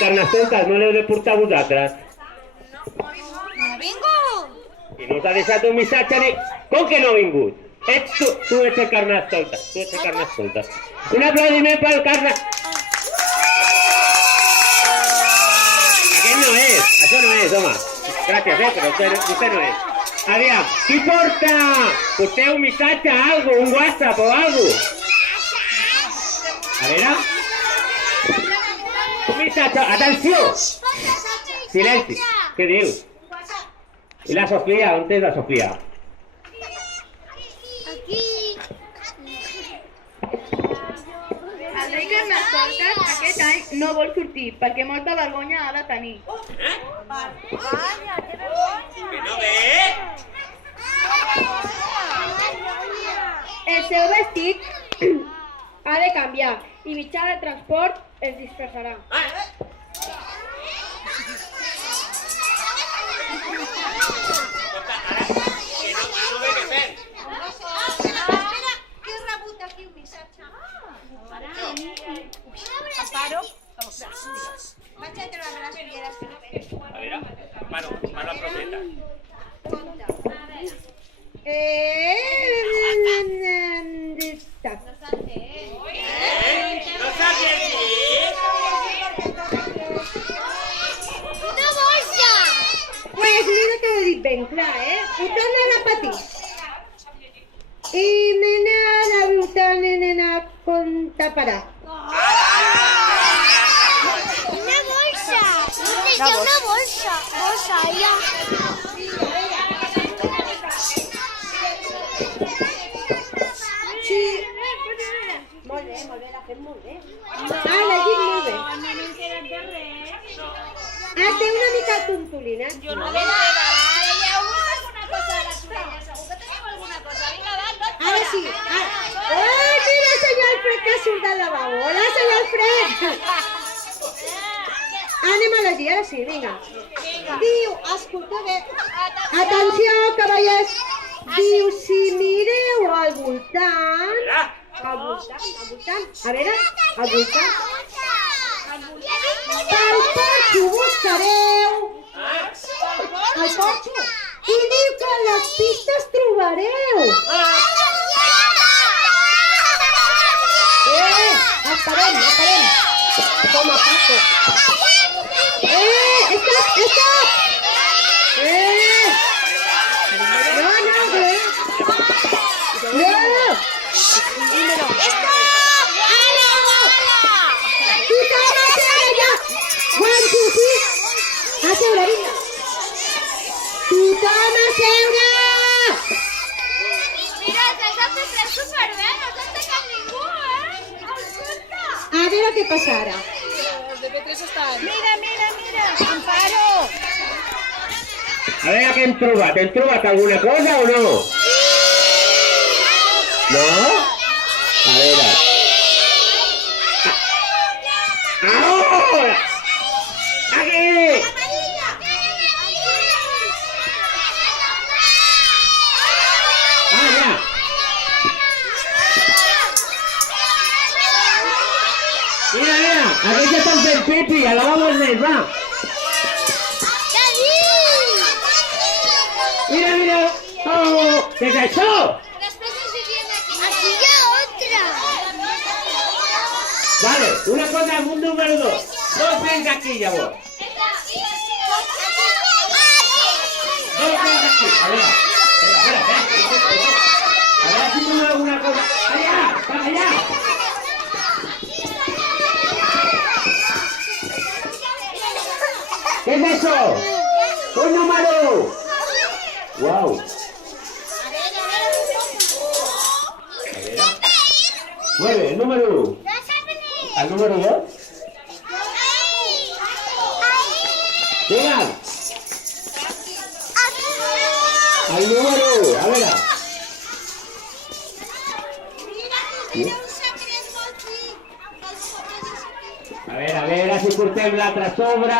Carnestoltes, no l'heu de portar vosaltres. No ha vingut. I no t'ha deixat un missatge ni... Com que no ha vingut? Ets tu, tu ets el Carnestoltes, tu ets el Carnestoltes. Un aplaudiment pel Carnestoltes. Aquest no és, això no és, home. Gràcies, però vostè no és. Aviam, qui porta? Porteu un missatge, algo, un WhatsApp o algo? A veure... Un missatge, atenció! Silenci, què dius? I la Sofia, on és la Sofia? Aquí. El rei Carnestoltes aquest any no vol sortir perquè molta vergonya ha de tenir. Vaya, que vergonya. Que no ve? El seu vestit ha de canviar i mitjà de transport es disfressarà. Que he rebut aquí un missatge. Amparo. Vaig a treure les ulleres que no veig. A veure, Amparo, profeta. No saps Una bolsa. Pues mira que ho he dit ben clar, Ho torno a repetir. I nena, la brutal nena, com taparà. Una bolsa. Dice una bolsa. Bolsa, ya. Sí. Molt bé, l'ha fet molt bé. L'ha dit molt bé. No m'he enterat de res. Té una mica tontolina. Jo no l'he enterat. Traieu-vos alguna cosa de les orelles. Segur que teniu alguna cosa. Vinga, va, no. Ara sí. Oh, mira, senyor Alfred, que surt del lavabo. Hola, senyor Alfred. Anem a la dia, ara sí, vinga. Diu, escolta bé. Atenció, cavallers. Diu, si mireu al voltant... Al voltant, a veure, al voltant. Pel porxo buscareu. Al porxo. I diu que a les pistes trobareu. Esperem. Com a paso. Stop. No. A seure, vinga. Tothom a seure! Mira, s'has de fer tres superbé, no t'has tacat ningú, Escolta. A veure què passa ara. Mira, Amparo. A veure què hem trobat. Hem trobat alguna cosa o no? No? A veure. Ahora! Aquí! Ah, ja! Mira, aquí ja estan fent pipi, a la lavabo més, va! Mira! Oh, què és això? Després ens diríem aquí. Aquí hi ha otra. Vale, una cosa, un número 2. Dos vens aquí, llavors. Dos vens aquí. A veure, espera. A veure si trobem alguna cosa. Allà! ¿Qué es eso? Un número. Wow. A ver. 9, el número 1. ¿Al número 2? Venga. Al número 1. A ver. A ver si portem l'altra sobre.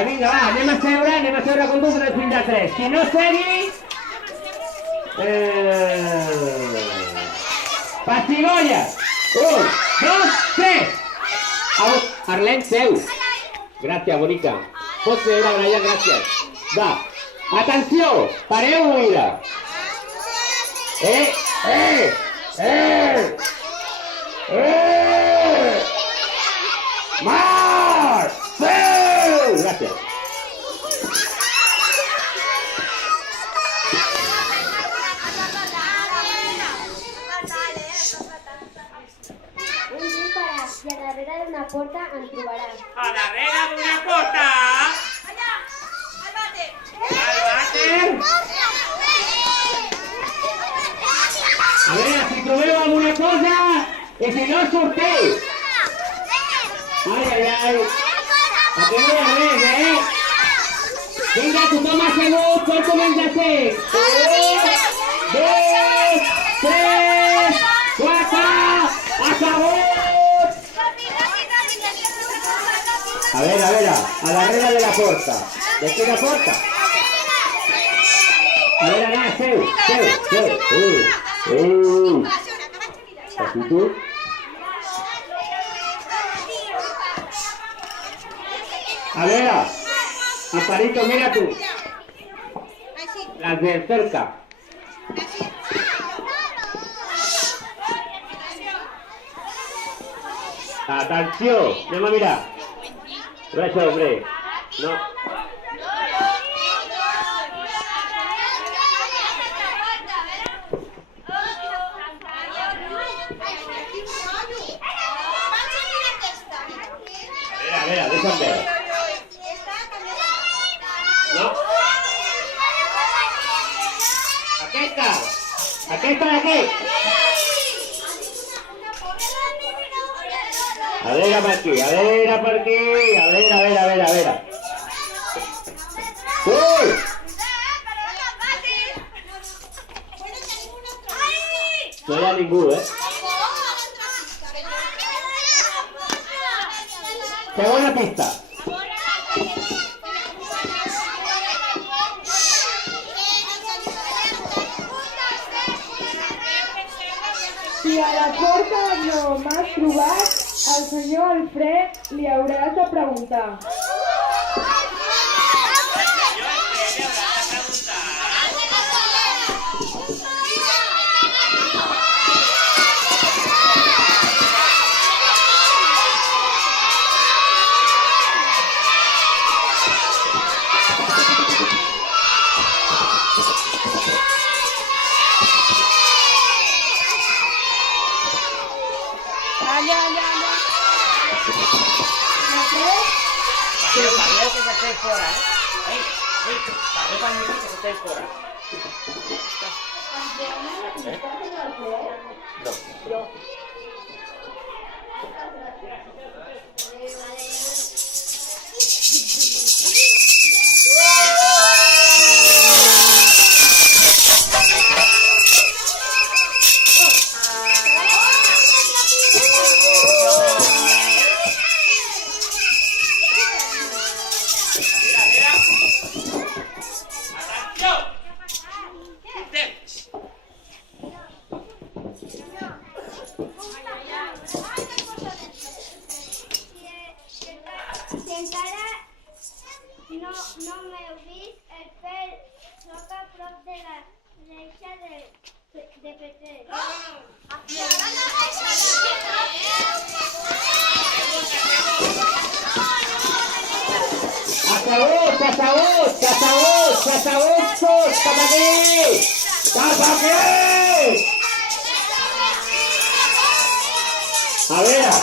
Vinga, va, anem a seure com tu, fins a 3. Qui no segui... Pastigolles. 1, 2, 3. Arlen, seu. Gràcies, bonica. Pot ser, Brian, gràcies. Va. Atenció, pareu buida. Mar! Seu! Gràcies. Un disparat i a darrere d'una porta en trobaràs. A darrere d'una porta. Allà, al vàter. Al vàter. A veure, si trobeu alguna cosa, i si no, sorteu. Ai, ai, ai. Aquí no hi ha res, Vinga, tothom assegut, pot començar a ser. 1, 2, 3, 4, assegut. A veure, a darrere de la porta. De quina porta? A veure, anar, seu. Aquí tu. A veure, Amparito, mira tu. Las de cerca. Atenció, anem a mirar. Res, hombre. No. A veure, deixa'm veure. No? Aquesta d'aquí. A veure per aquí, a veure. Ui! No hi ha ningú, Segona pista. Si a la porta no m'has trobat, al senyor Alfred li hauràs de preguntar. Parleu que s'esteu fora, Ei, parleu per mi que s'esteu fora. No. Si encara no m'heu vist, el pèl soc a prop de la reixa de Petrer. Assegut, tots, cap aquí! A veure,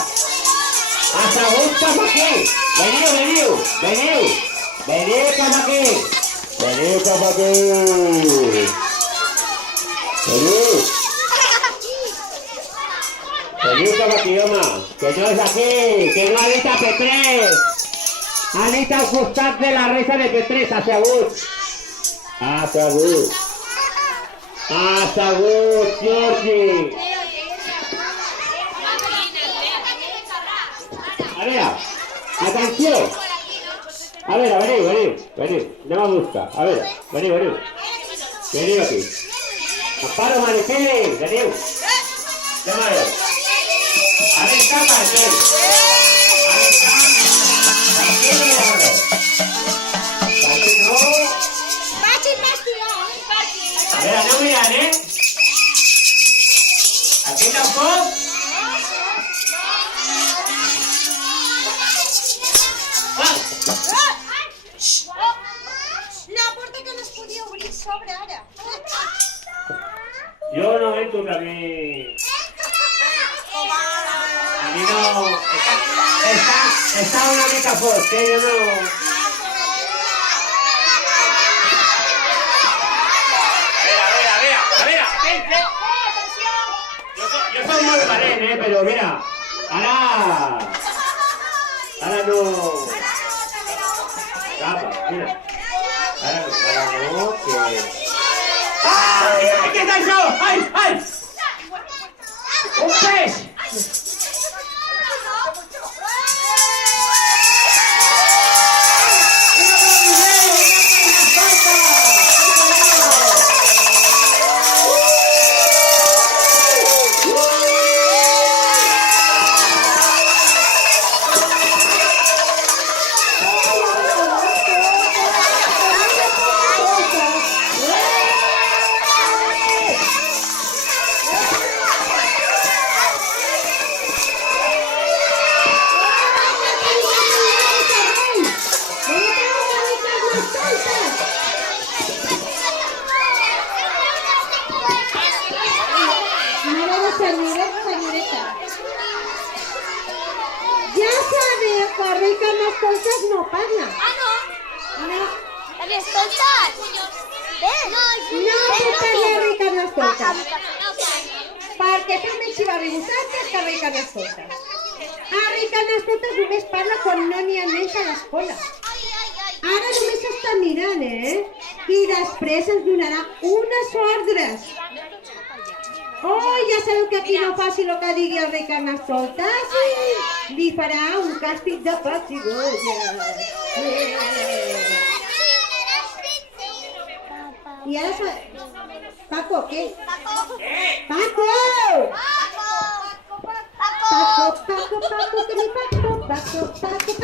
assegut cap aquí! Veniu cap aquí! Veniu cap aquí! Veniu cap aquí, home! Que no és aquí! Que no ha dit a Petrés! Ha dit al costat de la reixa de Petrés, assegut! Assegut, Georgi! A veure, atenció! A veure, veniu, anem a buscar, a veure, veniu aquí. Amparo, Maripili, veniu! Llámalo. Ara està Marqués. Ara està Marqués de Arre. Marqués no. Vaig investigar. A veure, aneu mirant, Aquest tampoc. La porta que no es podia obrir s'obre ara. Jo no entro, que a mi no... Està una mica fosc, jo no... A veure, jo soc molt valent, però mira, ara no... Capa, mira. Ara no, que... Ai, què és això? Ai! Un peix! Senyoreta. Ja sabeu que Rei Carnestoltes no parla. No. Carnestoltes? No puc parlar Rei Carnestoltes. Perquè fa més xivarri vosaltres que Rei Carnestoltes. Rei Carnestoltes només parla quan no n'hi ha nens a l'escola. Ara només està mirant, I després ens donarà unes ordres. Ja sabeu que aquí no faci el que digui el Rei Carnestoltes. Li farà un càstig de pessigolles. I ara... Paco, què? Paco! Paco, que mi Paco, Paco,